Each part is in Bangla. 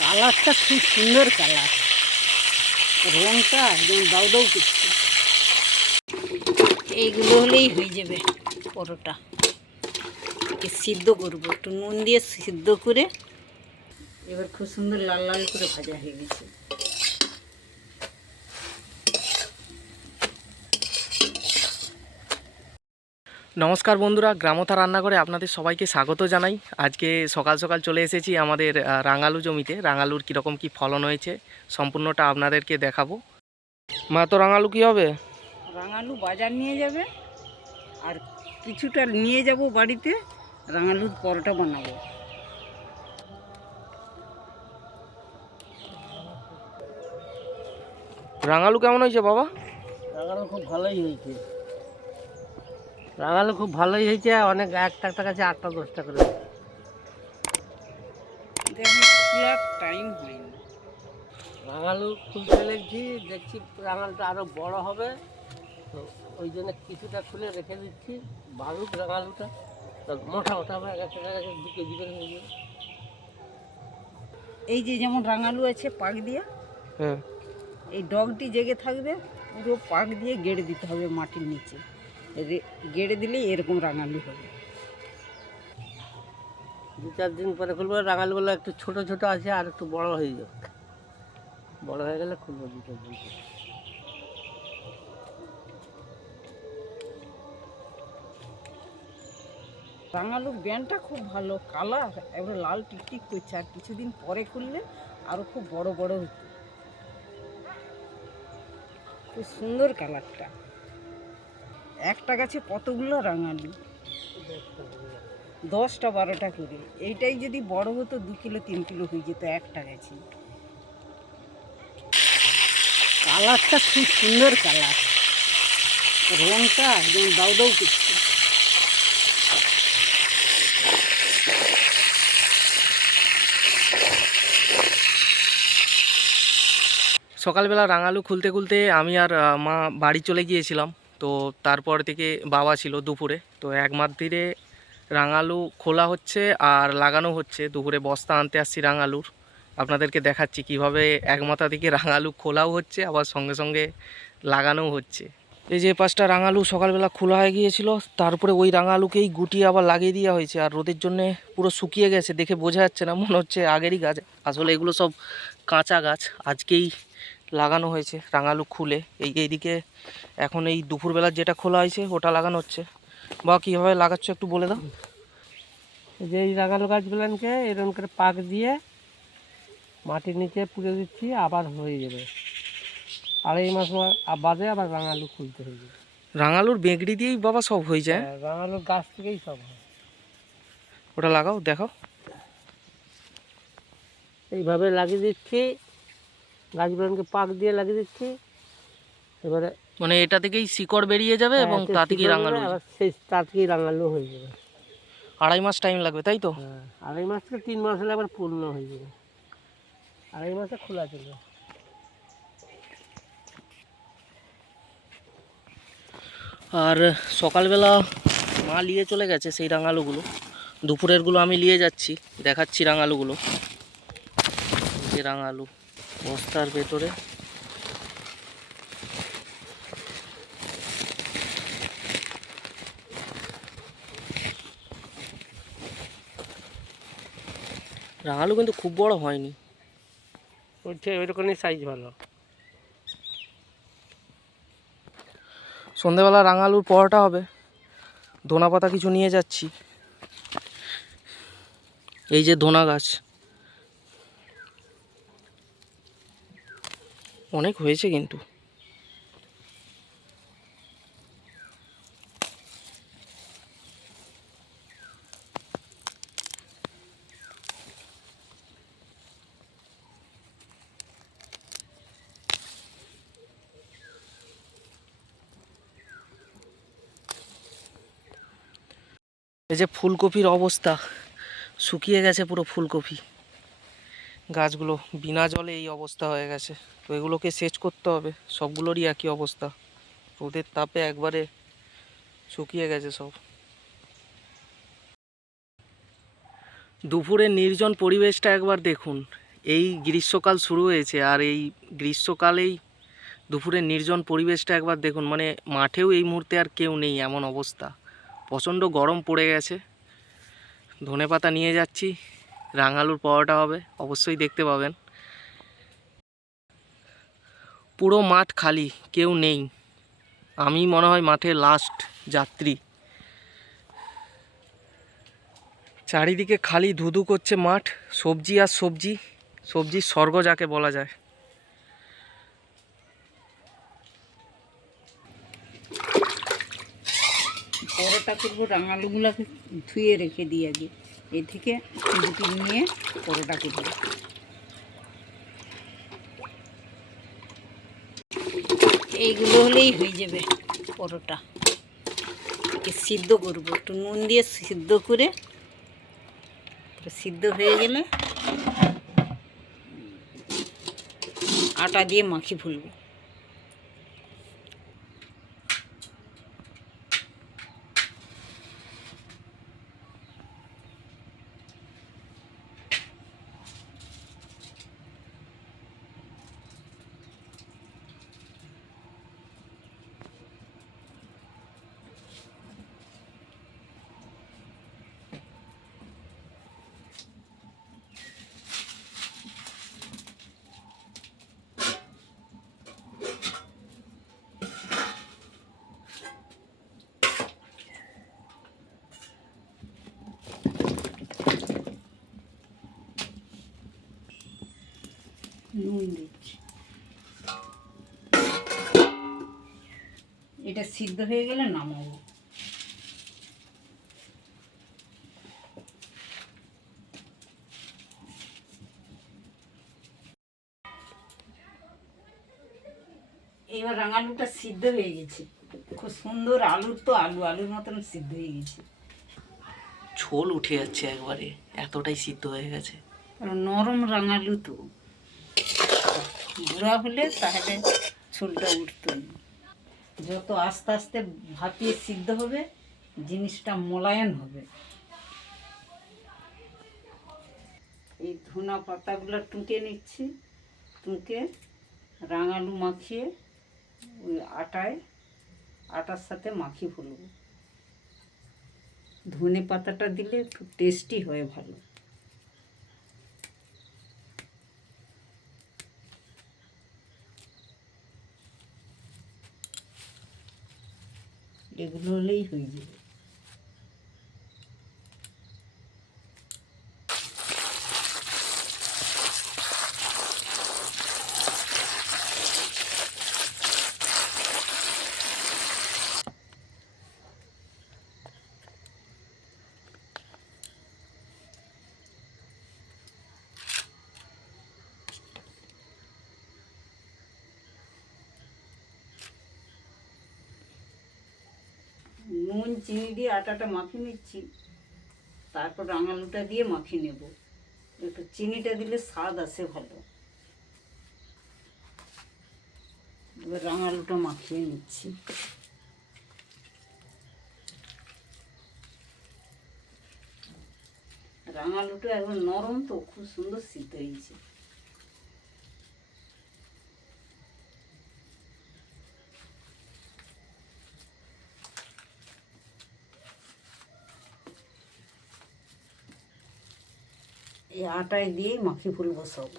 কালারটা খুব সুন্দর কালার, রংটা একদম দাউ দাউ করছে। এইগুলো হলেই হয়ে যাবে পরোটা। একে সিদ্ধ করবো, একটু নুন দিয়ে সিদ্ধ করে। এবার খুব সুন্দর লাল লাল করে ভাজা হয়ে গেছে। নমস্কার বন্ধুরা, গ্রামথা রান্নাঘরে আপনাদের সবাইকে স্বাগত জানাই। আজকে সকাল সকাল চলে এসেছি আমাদের রাঙালু জমিতে। রাঙালুর কীরকম কী ফলন হয়েছে সম্পূর্ণটা আপনাদেরকে দেখাবো। মা, তো রাঙালু কী হবে? রাঙালু বাজার নিয়ে যাবে, আর কিছুটা নিয়ে যাব বাড়িতে, রাঙালুর পরোটা বানাবো। রাঙালু কেমন হয়েছে বাবা? রাঙালু খুব ভালোই হয়েছে। রাঙালু খুব ভালোই হয়েছে। অনেক একটা কাছে 8টা 10টা করে। খোলার টাইম হয়নি। রাঙালু খুলতে লেগেছি, দেখছি রাঙালুটা আরও বড় হবে, তো ওই জন্য কিছুটা খুলে রেখে দিচ্ছি। বালুক রাঙালুটা মোটা মোটা হবে, একটা 2 কেজি করে হয়ে যাবে। এই যে যেমন রাঙালু আছে পাক দিয়ে, হ্যাঁ, এই ডগটি জেগে থাকবে, পুরো পাক দিয়ে গেড়ে দিতে হবে মাটির নিচে। গেড়ে দিলেই এরকম রাঙালু হবে। 2-4 দিন পরে খুলবো। রাঙালুগুলো একটু ছোট ছোট আছে, আর একটু বড় হয়ে যাবে। বড় হয়ে গেলে খুলবো 2-4 দিন পরে। রাঙালুর ব্যান্ডটা খুব ভালো, কালার এবারে লাল টিকটিক করছে, আর কিছুদিন পরে খুললে আরও খুব বড় বড় হতো। খুব সুন্দর কালারটা। একটা গাছে কতগুলো রাঙালু, 10টা 12টা করে। এইটাই যদি বড় হতো 2 কিলো 3 কিলো হয়ে যেত একটা গাছে। কালারটা খুব সুন্দর কালার, রংটা একদম দাউ দাউ করছে। সকালবেলা রাঙালু খুলতে খুলতে আমি আর মা বাড়ি চলে গিয়েছিলাম। তো তারপর থেকে বাবা ছিল দুপুরে, তো এক মাত্রিরে রাঙালু খোলা হচ্ছে আর লাগানো হচ্ছে। দুপুরে বস্তা আনতে আসছি রাঙালুর, আপনাদেরকে দেখাচ্ছি কিভাবে এক মাথা থেকে রাঙালু খোলাও হচ্ছে, আবার সঙ্গে সঙ্গে লাগানোও হচ্ছে। এই যে 5টা রাঙালু সকালবেলা খোলা হয়ে গিয়েছিল, তারপরে ওই রাঙালুকেই গুটিয়ে আবার লাগিয়ে দেওয়া হয়েছে। আর রোদের জন্য পুরো শুকিয়ে গেছে, দেখে বোঝা যাচ্ছে না, মনে হচ্ছে আগেরই গাছ। আসলে এগুলো সব কাঁচা গাছ, আজকেই লাগানো হয়েছে রাঙালু খুলে। এইদিকে এখন এই দুপুরবেলা যেটা খোলা হয়েছে ওটা লাগানো হচ্ছে। বা কীভাবে লাগাচ্ছ একটু বলে দাও। এই যে এই রাঙালু গাছগুলোকে এরকম করে পাক দিয়ে মাটির নিচে পুড়ে দিচ্ছি, আবার হয়ে যাবে। 2.5 মাস বাদে আবার রাঙালু খুলতে হয়ে যাবে। রাঙালুর বেগড়ি দিয়েই বাবা সব হয়ে যায়? রাঙালুর গাছ থেকেই সব হয়। ওটা লাগাও, দেখো। এইভাবে লাগিয়ে দিচ্ছি, গাছগুলোকে পাক দিয়ে লাগিয়ে দিচ্ছি। এবারে মানে এটা থেকেই শিকড় বেরিয়ে যাবে এবং তা থেকেই রাঙালু হয়ে যাবে। সেই তা থেকেই রাঙালু হয়ে যাবে। 2.5 মাস টাইম লাগবে, তাই তো? 2.5 মাস থেকে 3 মাস হলে আবার পূর্ণ হয়ে যাবে। 2.5 মাসে খোলা চলবে। আর সকালবেলা মা নিয়ে চলে গেছে সেই রাঙালুগুলো, দুপুরেরগুলো আমি নিয়ে যাচ্ছি, দেখাচ্ছি রাঙালুগুলো। যে রাঙালু বস্তার ভেতরে। রাঙালু কিন্তু খুব বড় হয়নি, ওইরকমই সাইজ ভালো। সন্ধেবেলা রাঙালুর পরোটা হবে। ধনা পাতা কিছু নিয়ে যাচ্ছি। এই যে ধনা গাছ অনেক হয়েছে কিন্তু। এই যে ফুলকপির অবস্থা, শুকিয়ে গেছে পুরো ফুলকপি গাছগুলো, বিনা জলে এই অবস্থা হয়ে গেছে। তো এগুলোকে সেচ করতে হবে, সবগুলোরই একই অবস্থা, রোদের তাপে একবারে শুকিয়ে গেছে সব। দুপুরে নির্জন পরিবেশটা একবার দেখুন, এই গ্রীষ্মকাল শুরু হয়েছে, আর এই গ্রীষ্মকালেই দুপুরের নির্জন পরিবেশটা একবার দেখুন। মানে মাঠেও এই মুহূর্তে আর কেউ নেই, এমন অবস্থা। প্রচণ্ড গরম পড়ে গেছে। ধনেপাতা নিয়ে যাচ্ছি, রাঙালুর পরোটা হবে, অবশ্যই দেখতে পাবেন। পুরো মাঠ খালি, কেউ নেই। আমি মনে হয় মাঠে লাস্ট যাত্রী। চারিদিকে খালি ধুধু করছে মাঠ, সবজি আর সবজি, সবজির স্বর্গ যাকে বলা যায়। পরোটা করবো, রাঙালুগুলোকে ধুয়ে রেখে দিই আগে। এ থেকে দুটি নিয়ে পরোটা করবো। এইগুলো হলেই হয়ে যাবে পরোটা। একে সিদ্ধ করবো, একটু নুন দিয়ে সিদ্ধ করে, সিদ্ধ হয়ে গেলে আটা দিয়ে মাখি ফুলবো। নুন দিচ্ছি। এটা সিদ্ধ হয়ে গেলে নামাবো। এবার রাঙালুটা সিদ্ধ হয়ে গেছে, খুব সুন্দর। আলুর তো আলুর মতন সিদ্ধ হয়ে গেছে। ঝোল উঠে যাচ্ছে একবারে, এতটাই সিদ্ধ হয়ে গেছে। নরম রাঙালু তো, বুড়া হলে তাহলে ঝোলটা উঠতো না। যত আস্তে আস্তে ভাপিয়ে সিদ্ধ হবে, জিনিসটা মোলায়েম হবে। এই ধনা পাতাগুলো টুকে নিচ্ছি, টুকে রাঙালু মাখিয়ে ওই আটার সাথে মাখিয়ে ফেলব। ধনে পাতাটা দিলে একটু টেস্টি হয় ভালো। এগুলো হলেই হয়ে যাবে। নুন চিনি দিয়ে আটাটা মাখিয়ে নিচ্ছি, তারপর রাঙালুটা দিয়ে মাখিয়ে নেব। একটু চিনিটা দিলে স্বাদ আসে ভালো। এবার রাঙালুটা মাখিয়ে নিচ্ছি। রাঙালুটা এখন নরম তো, খুব সুন্দর সিদ্ধ হয়েছে। এই আটায় দিয়েই মাখিয়ে ফেলবো সব।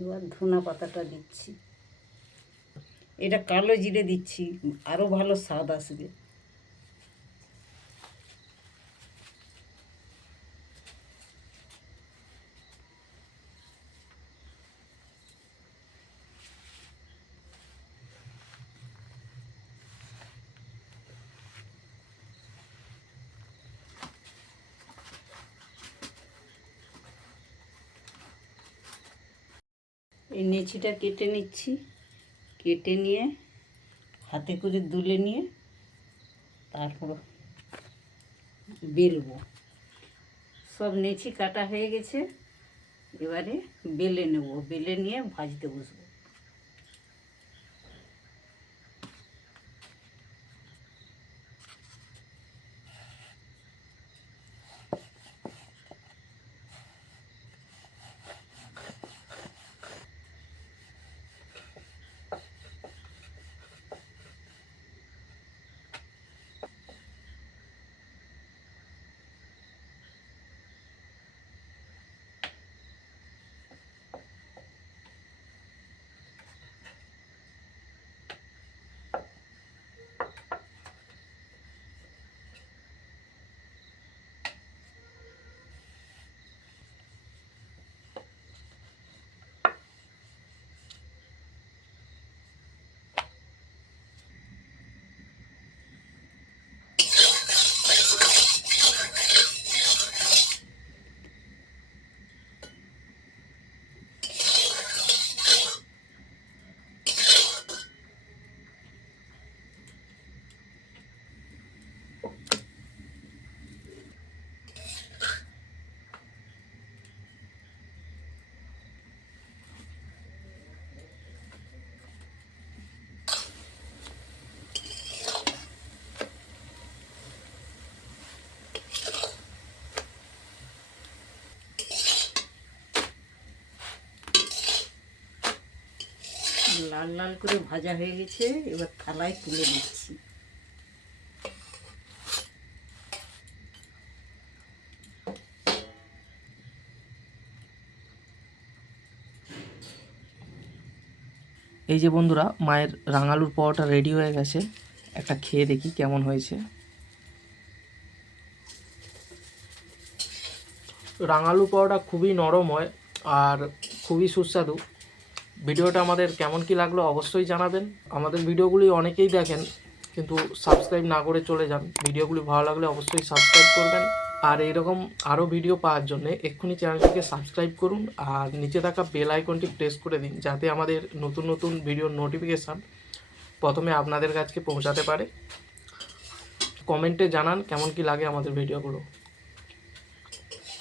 এবার ধনা পাতাটা দিচ্ছি, এটা কালো জিরে দিচ্ছি, আরো ভালো স্বাদ আসবে। এই নেচিটা কেটে নিচ্ছি, কেটে নিয়ে হাতে করে দুলে নিয়ে তারপর বেলবো। সব নেচি কাটা হয়ে গেছে, এবারে বেলে নেব, বেলে নিয়ে ভাজতে বসবো। লাল লাল করে ভাজা হয়ে গেছে, এবার থালায় তুলে দিচ্ছি। এই যে বন্ধুরা, মায়ের রাঙালুর পরোটা রেডি হয়ে গেছে। একটা খেয়ে দেখি কেমন হয়েছে। রাঙালু পরোটা খুবই নরম হয় আর খুবই সুস্বাদু। ভিডিওটা আমাদের কেমন কি লাগলো অবশ্যই জানাবেন। আমাদের ভিডিওগুলি অনেকেই দেখেন কিন্তু সাবস্ক্রাইব না করে চলে যান। ভিডিওগুলি ভালো লাগলে অবশ্যই সাবস্ক্রাইব করবেন। আর এইরকম আরও ভিডিও পাওয়ার জন্য এক্ষুনি চ্যানেলটিকে সাবস্ক্রাইব করুন আর নিচে থাকা বেল আইকনটি প্রেস করে দিন, যাতে আমাদের নতুন নতুন ভিডিওর নোটিফিকেশান প্রথমে আপনাদের কাছে পৌঁছাতে পারে। কমেন্টে জানান কেমন কি লাগে আমাদের ভিডিওগুলো।